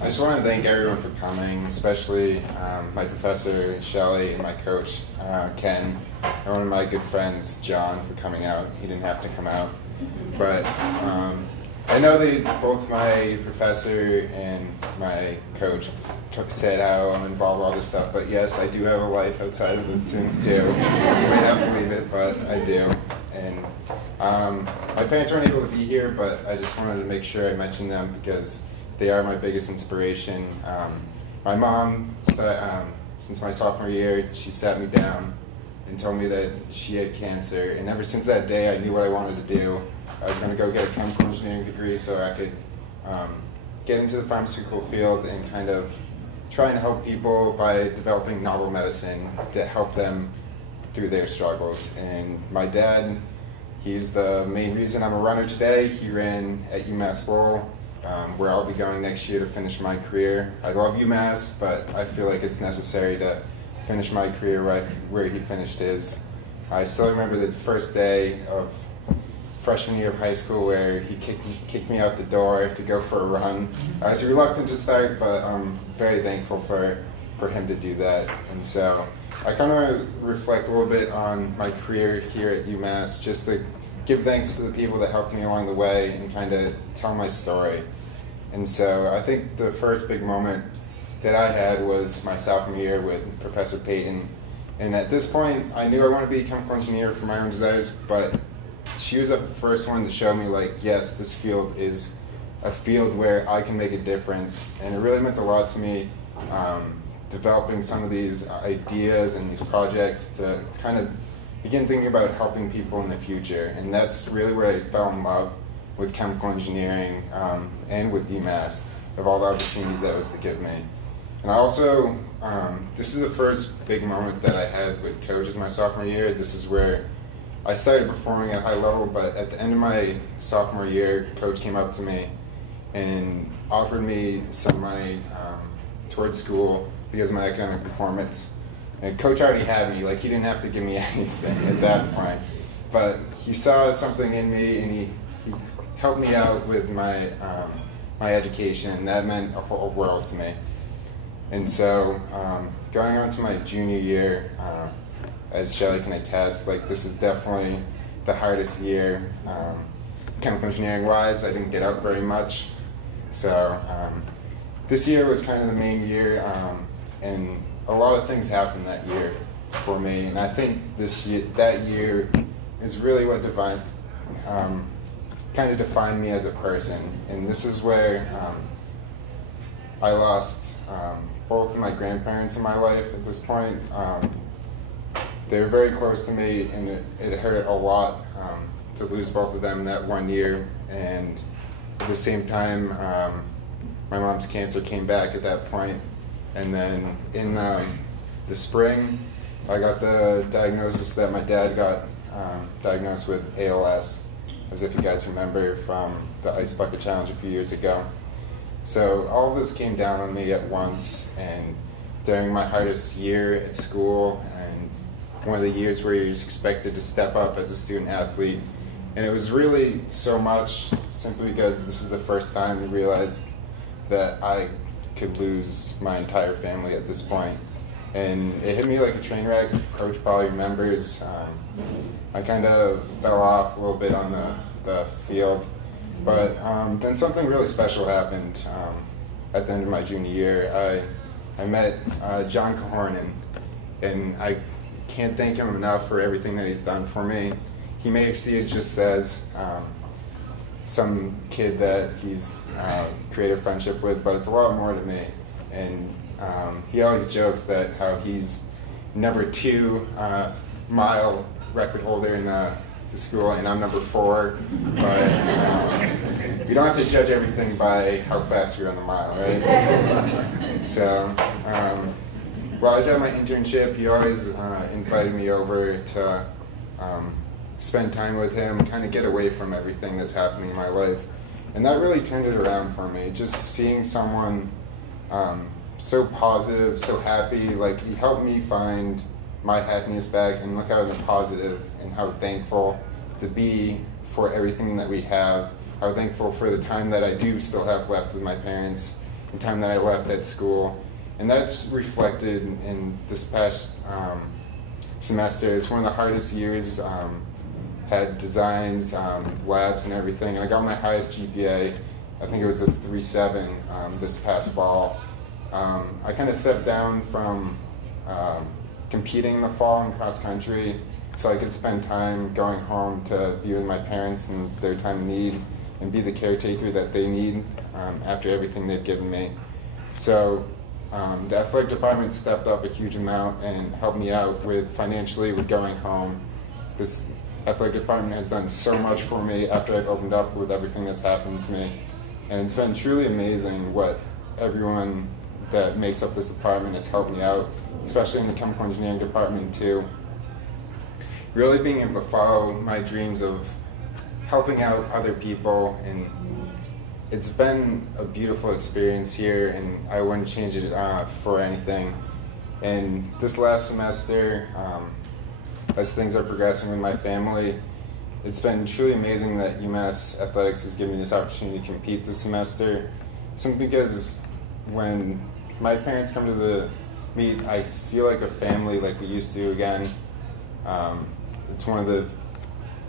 I just want to thank everyone for coming, especially my professor, Shelley, and my coach, Ken, and one of my good friends, John, for coming out. He didn't have to come out. But I know that both my professor and my coach said how I'm involved in all this stuff, but yes, I do have a life outside of those things too. You might not believe it, but I do. And my parents weren't able to be here, but I just wanted to make sure I mentioned them because they are my biggest inspiration. My mom, since my sophomore year, she sat me down and told me that she had cancer, and ever since that day I knew what I wanted to do. I was going to go get a chemical engineering degree so I could get into the pharmaceutical field and kind of try and help people by developing novel medicine to help them through their struggles. And my dad, he's the main reason I'm a runner today. He ran at UMass Lowell, where I'll be going next year to finish my career. I love UMass, but I feel like it's necessary to finish my career right where he finished his. I still remember the first day of freshman year of high school where he kicked me out the door to go for a run. I was reluctant to start, but I'm very thankful for him to do that. And so I kind of reflect a little bit on my career here at UMass, just to give thanks to the people that helped me along the way and kind of tell my story. And so I think the first big moment that I had was my sophomore year with Professor Payton. And at this point, I knew I wanted to be a chemical engineer for my own desires, but she was the first one to show me, like, yes, this field is a field where I can make a difference. And it really meant a lot to me, developing some of these ideas and these projects to kind of begin thinking about helping people in the future. And that's really where I fell in love with chemical engineering and with UMass, of all the opportunities that was to give me. And I also, this is the first big moment that I had with coaches my sophomore year. This is where I started performing at a high level, but at the end of my sophomore year, coach came up to me and offered me some money towards school because of my academic performance. And coach already had me, like he didn't have to give me anything at that point. But he saw something in me and he helped me out with my, my education, and that meant a whole world to me. And so going on to my junior year, as Shelley can attest, like this is definitely the hardest year, chemical engineering wise. I didn't get out very much. So this year was kind of the main year, and a lot of things happened that year for me. And I think that year is really what kind of defined me as a person. And this is where I lost both of my grandparents in my life at this point. They were very close to me, and it hurt a lot to lose both of them that one year. And at the same time, my mom's cancer came back at that point. And then in the spring, I got the diagnosis that my dad got diagnosed with ALS, as if you guys remember from the Ice Bucket Challenge a few years ago. So all of this came down on me at once, and during my hardest year at school, and one of the years where you're expected to step up as a student athlete. And it was really so much simply because this is the first time I realized that I could lose my entire family at this point. And it hit me like a train wreck. Coach probably remembers. I kind of fell off a little bit on the field. But then something really special happened at the end of my junior year. I met John Kahornan, and I can't thank him enough for everything that he's done for me. He may see it just as some kid that he's created a friendship with, but it's a lot more to me. And he always jokes that how he's #2 mile record holder in the school, and I'm #4. But you don't have to judge everything by how fast you're on the mile, right? So. While I was at my internship, he always invited me over to spend time with him, kind of get away from everything that's happening in my life. And that really turned it around for me. Just seeing someone so positive, so happy, like he helped me find my happiness back and look out at the positive and how thankful to be for everything that we have, how thankful for the time that I do still have left with my parents, the time that I left at school. And that's reflected in this past semester. It's one of the hardest years. Had designs, labs, and everything, and I got my highest GPA. I think it was a 3.7 this past fall. I kind of stepped down from competing in the fall in cross country so I could spend time going home to be with my parents in their time of need and be the caretaker that they need after everything they've given me. So the athletic department stepped up a huge amount and helped me out financially with going home. This athletic department has done so much for me after I've opened up with everything that's happened to me. And it's been truly amazing what everyone that makes up this department has helped me out, especially in the chemical engineering department too. Really being able to follow my dreams of helping out other people, and it's been a beautiful experience here, and I wouldn't change it for anything. And this last semester, as things are progressing with my family, it's been truly amazing that UMass Athletics has given me this opportunity to compete this semester, simply because when my parents come to the meet, I feel like a family like we used to again. It's one of the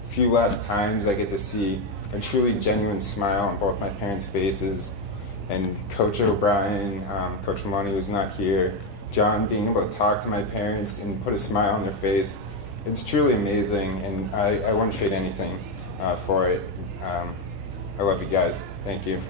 few last times I get to see a truly genuine smile on both my parents' faces, and Coach O'Brien, Coach Maloney, who's not here, John, being able to talk to my parents and put a smile on their face. It's truly amazing, and I wouldn't trade anything for it. I love you guys. Thank you.